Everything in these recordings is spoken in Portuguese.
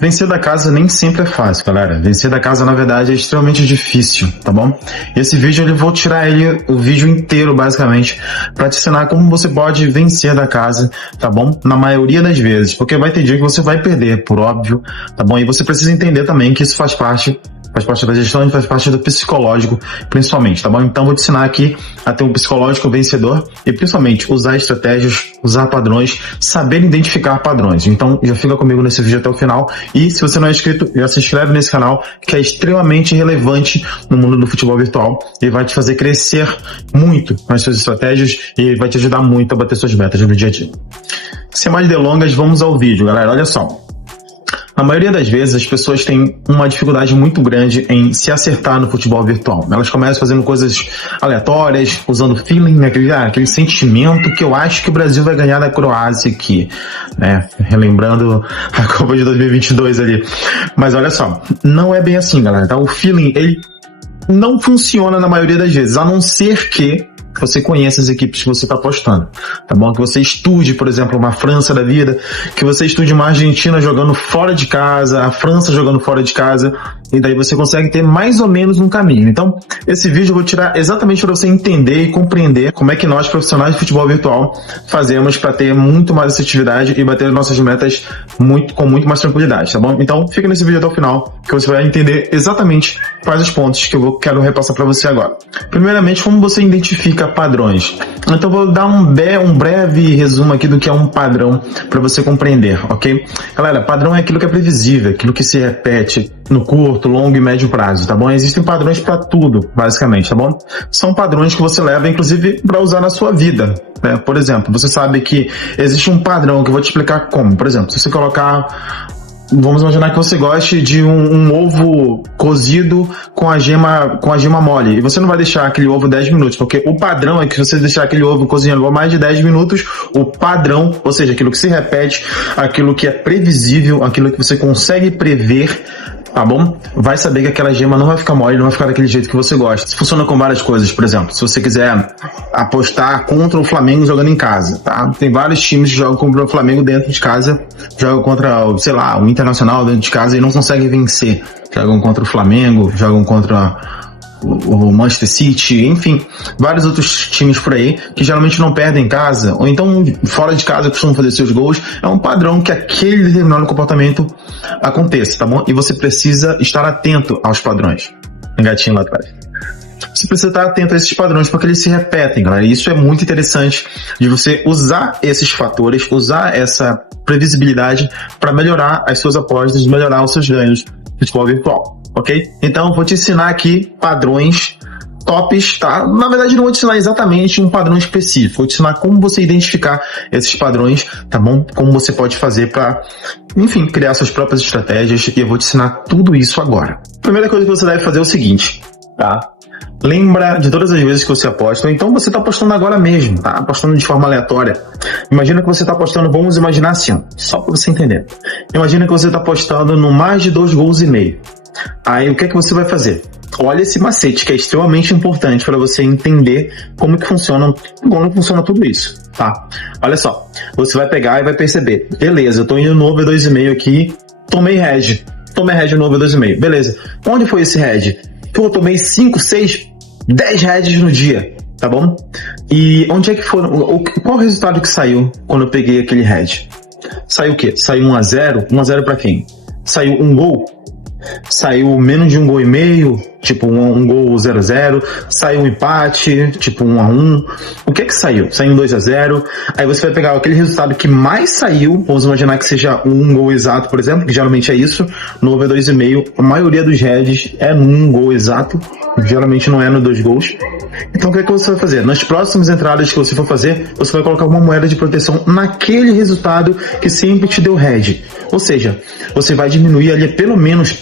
Vencer da casa nem sempre é fácil, galera. Vencer da casa, na verdade, é extremamente difícil, tá bom? Esse vídeo, eu vou tirar o vídeo inteiro, basicamente, para te ensinar como você pode vencer da casa, tá bom? Na maioria das vezes, porque vai ter dia que você vai perder, por óbvio, tá bom? E você precisa entender também que isso faz parte da gestão e faz parte do psicológico, principalmente, tá bom? Então, vou te ensinar aqui a ter um psicológico vencedor e, principalmente, usar estratégias, usar padrões, saber identificar padrões. Então, já fica comigo nesse vídeo até o final e, se você não é inscrito, já se inscreve nesse canal, que é extremamente relevante no mundo do futebol virtual e vai te fazer crescer muito nas suas estratégias e vai te ajudar muito a bater suas metas no dia a dia. Sem mais delongas, vamos ao vídeo, galera. Olha só. Na maioria das vezes, as pessoas têm uma dificuldade muito grande em se acertar no futebol virtual. Elas começam fazendo coisas aleatórias, usando feeling, né? Aquele sentimento que eu acho que o Brasil vai ganhar da Croácia aqui, né? Relembrando a Copa de 2022 ali. Mas olha só, não é bem assim, galera. Tá? O feeling, ele não funciona na maioria das vezes, a não ser que você conheça as equipes que você está apostando, tá bom? Que você estude, por exemplo, uma França da vida, que você estude uma Argentina jogando fora de casa, a França jogando fora de casa, e daí você consegue ter mais ou menos um caminho. Então, esse vídeo eu vou tirar exatamente para você entender e compreender como é que nós, profissionais de futebol virtual, fazemos para ter muito mais assertividade e bater nossas metas com muito mais tranquilidade, tá bom? Então, fica nesse vídeo até o final, que você vai entender exatamente quais os pontos que eu quero repassar para você agora. Primeiramente, como você identifica padrões. Então vou dar um breve resumo aqui do que é um padrão para você compreender, ok? Galera, padrão é aquilo que é previsível, aquilo que se repete no curto, longo e médio prazo, tá bom? Existem padrões para tudo, basicamente, tá bom? São padrões que você leva, inclusive, para usar na sua vida, né? Por exemplo, você sabe que existe um padrão que eu vou te explicar como. Por exemplo, se você colocar... Vamos imaginar que você goste de um ovo cozido com a gema mole. E você não vai deixar aquele ovo 10 minutos, porque o padrão é que se você deixar aquele ovo cozinhando por mais de 10 minutos, o padrão, ou seja, aquilo que se repete, aquilo que é previsível, aquilo que você consegue prever, tá bom? Vai saber que aquela gema não vai ficar mole, não vai ficar daquele jeito que você gosta. Isso funciona com várias coisas, por exemplo, se você quiser apostar contra o Flamengo jogando em casa, tá? Tem vários times que jogam contra o Flamengo dentro de casa, jogam contra, sei lá, o Internacional dentro de casa e não conseguem vencer. Jogam contra o Flamengo, jogam contra o Manchester City, enfim, vários outros times por aí que geralmente não perdem em casa, ou então fora de casa costumam fazer seus gols. É um padrão que aquele determinado comportamento aconteça, tá bom? E você precisa estar atento aos padrões. Um gatinho lá atrás. Você precisa estar atento a esses padrões porque eles se repetem, galera. E isso é muito interessante de você usar esses fatores, usar essa previsibilidade para melhorar as suas apostas, melhorar os seus ganhos de futebol virtual, ok? Então, vou te ensinar aqui padrões tops, tá? Na verdade, não vou te ensinar exatamente um padrão específico, vou te ensinar como você identificar esses padrões, tá bom? Como você pode fazer para, enfim, criar suas próprias estratégias, e eu vou te ensinar tudo isso agora. A primeira coisa que você deve fazer é o seguinte, tá? Lembra de todas as vezes que você aposta, ou então você está apostando agora mesmo, tá? Apostando de forma aleatória. Imagina que você está apostando, vamos imaginar assim, ó, só para você entender. Imagina que você está apostando no mais de 2,5 gols. Aí o que é que você vai fazer? Olha esse macete que é extremamente importante para você entender como funciona tudo isso, tá? Olha só, você vai pegar e vai perceber, beleza, eu tô indo no over 2,5 aqui, tomei head no over 2,5, beleza. Onde foi esse head? Pô, eu tomei 5, 6, 10 heads no dia, tá bom? E onde é que foram? Qual o resultado que saiu quando eu peguei aquele head? Saiu o quê? Saiu 1-0? 1-0 pra quem? Saiu um gol? Saiu menos de 1,5 gols, tipo um gol 0-0, saiu um empate, tipo 1-1. O que é que saiu? Saiu um 2-0. Aí você vai pegar aquele resultado que mais saiu, vamos imaginar que seja um gol exato, por exemplo, que geralmente é isso, no over 2,5, a maioria dos heads é num gol exato, geralmente não é no 2 gols. Então o que é que você vai fazer? Nas próximas entradas que você for fazer, você vai colocar uma moeda de proteção naquele resultado que sempre te deu head. Ou seja, você vai diminuir ali pelo menos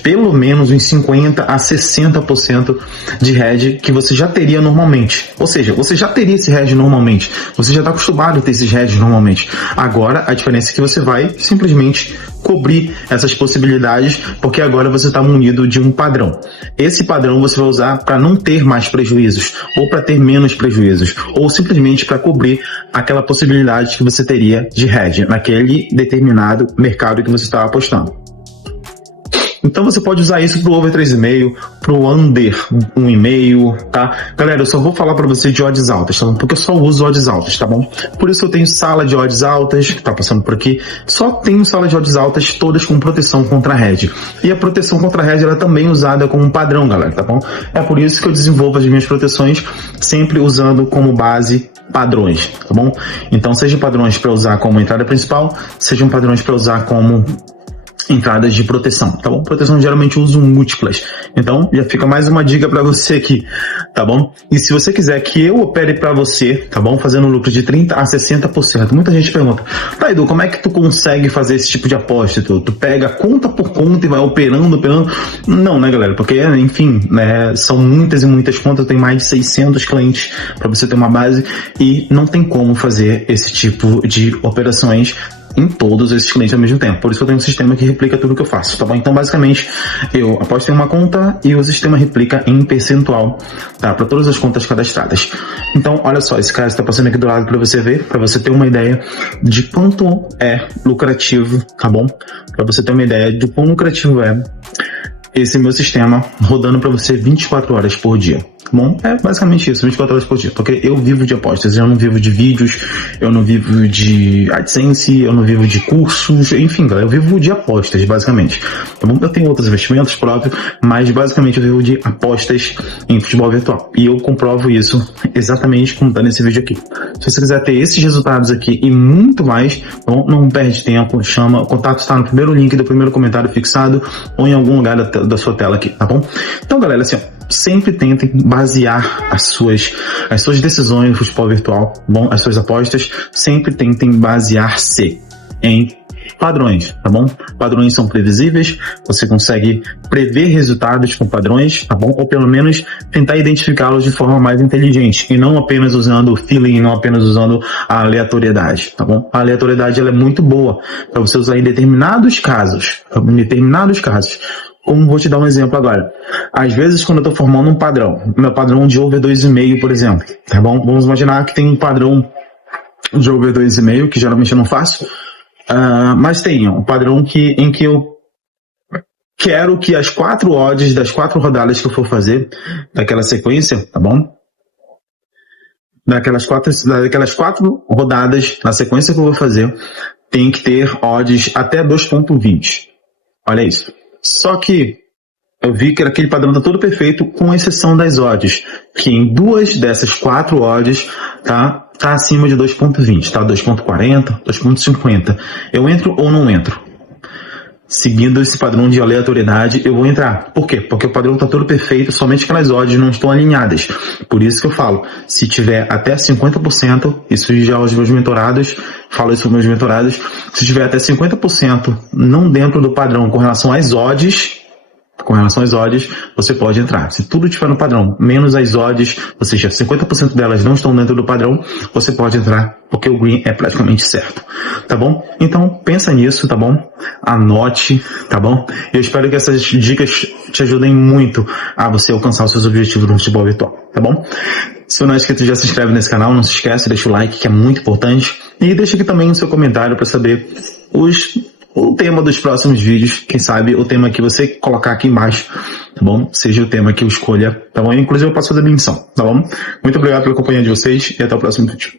uns 50 a 60% de head que você já teria normalmente. Ou seja, você já teria esse head normalmente. Você já está acostumado a ter esses heads normalmente. Agora, a diferença é que você vai simplesmente cobrir essas possibilidades, porque agora você está munido de um padrão. Esse padrão você vai usar para não ter mais prejuízos, ou para ter menos prejuízos, ou simplesmente para cobrir aquela possibilidade que você teria de hedge naquele determinado mercado que você estava apostando. Então você pode usar isso pro over 3,5, pro under 1,5, tá? Galera, eu só vou falar para você de odds altas, tá bom? Porque eu só uso odds altas, tá bom? Por isso eu tenho sala de odds altas, que tá passando por aqui. Só tenho sala de odds altas, todas com proteção contra hedge. E a proteção contra hedge, ela é também usada como um padrão, galera, tá bom? É por isso que eu desenvolvo as minhas proteções sempre usando como base padrões, tá bom? Então, sejam padrões para usar como entrada principal, sejam padrões para usar como entradas de proteção, tá bom? Proteção geralmente eu uso múltiplas. Então, já fica mais uma dica para você aqui, tá bom? E se você quiser que eu opere para você, tá bom? Fazendo um lucro de 30% a 60%. Muita gente pergunta, tá, Edu, como é que tu consegue fazer esse tipo de aposta? Tu pega conta por conta e vai operando? Não, né, galera? Porque, enfim, né, são muitas e muitas contas. Eu tenho mais de 600 clientes para você ter uma base e não tem como fazer esse tipo de operações em todos esses clientes ao mesmo tempo. Por isso eu tenho um sistema que replica tudo que eu faço, tá bom? Então, basicamente, eu aposto em uma conta e o sistema replica em percentual, tá? Para todas as contas cadastradas. Então, olha só, esse cara está passando aqui do lado para você ver, para você ter uma ideia de quanto é lucrativo, tá bom? Para você ter uma ideia de quão lucrativo é esse meu sistema rodando para você 24 horas por dia. Bom, é basicamente isso, 24 horas por dia, porque eu vivo de apostas, eu não vivo de vídeos, eu não vivo de AdSense, eu não vivo de cursos, enfim, galera, eu vivo de apostas, basicamente. Tá bom? Eu tenho outros investimentos próprios, mas basicamente eu vivo de apostas em futebol virtual. E eu comprovo isso exatamente como tá nesse vídeo aqui. Se você quiser ter esses resultados aqui e muito mais, bom, não perde tempo, chama, o contato está no primeiro link do primeiro comentário fixado ou em algum lugar da sua tela aqui, tá bom? Então, galera, assim, ó, sempre tentem basear as suas decisões no futebol virtual, bom? As suas apostas, sempre tentem basear-se em padrões, tá bom? Padrões são previsíveis, você consegue prever resultados com padrões, tá bom? Ou pelo menos tentar identificá-los de forma mais inteligente e não apenas usando o feeling, não apenas usando a aleatoriedade, tá bom? A aleatoriedade, ela é muito boa para você usar em determinados casos, Como vou te dar um exemplo agora. Às vezes, quando eu estou formando um padrão, meu padrão de over 2,5, por exemplo, tá bom? Vamos imaginar que tem um padrão de over 2,5, que geralmente eu não faço, mas tem um padrão em que eu quero que as 4 odds das 4 rodadas que eu for fazer, daquela sequência, tá bom? Daquelas 4 rodadas, na sequência que eu vou fazer, tem que ter odds até 2,20. Olha isso. Só que eu vi que aquele padrão está todo perfeito, com exceção das odds, que em 2 dessas 4 odds tá acima de 2,20, tá? 2,40, 2,50. Eu entro ou não entro? Seguindo esse padrão de aleatoriedade, eu vou entrar. Por quê? Porque o padrão está todo perfeito, somente aquelas odds não estão alinhadas. Por isso que eu falo, se tiver até 50%, isso já os meus mentorados, falo isso para os meus mentorados, se tiver até 50% não dentro do padrão com relação às odds, você pode entrar. Se tudo estiver no padrão, menos as odds, ou seja, 50% delas não estão dentro do padrão, você pode entrar, porque o green é praticamente certo, tá bom? Então, pensa nisso, tá bom? Anote, tá bom? Eu espero que essas dicas te ajudem muito a você alcançar os seus objetivos no futebol virtual, tá bom? Se não é inscrito, já se inscreve nesse canal, não se esquece, deixa o like, que é muito importante, e deixa aqui também o seu comentário para saber o tema dos próximos vídeos, quem sabe o tema que você colocar aqui embaixo, tá bom? Seja o tema que eu escolha, tá bom? Inclusive eu posso fazer menção, tá bom? Muito obrigado pela companhia de vocês e até o próximo vídeo.